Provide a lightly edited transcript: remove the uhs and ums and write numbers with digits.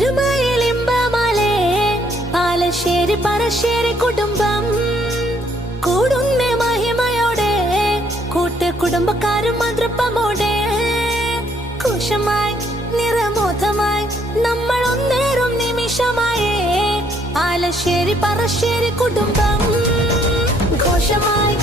ഒരുമയിലിമ്പമാലേ ആലശ്ശേരി പറശ്ശേരി കുടുംബം കൂടുന്ന മഹിമയോടെ കുടുംബക്കാരും മന്ത്രപ്പമോടെ കുശമായി നിറമോധമായി നമ്മൾ ഒന്നേറും നിമിഷമായേ ആലശ്ശേരി പറശ്ശേരി കുടുംബം ഘോഷമായി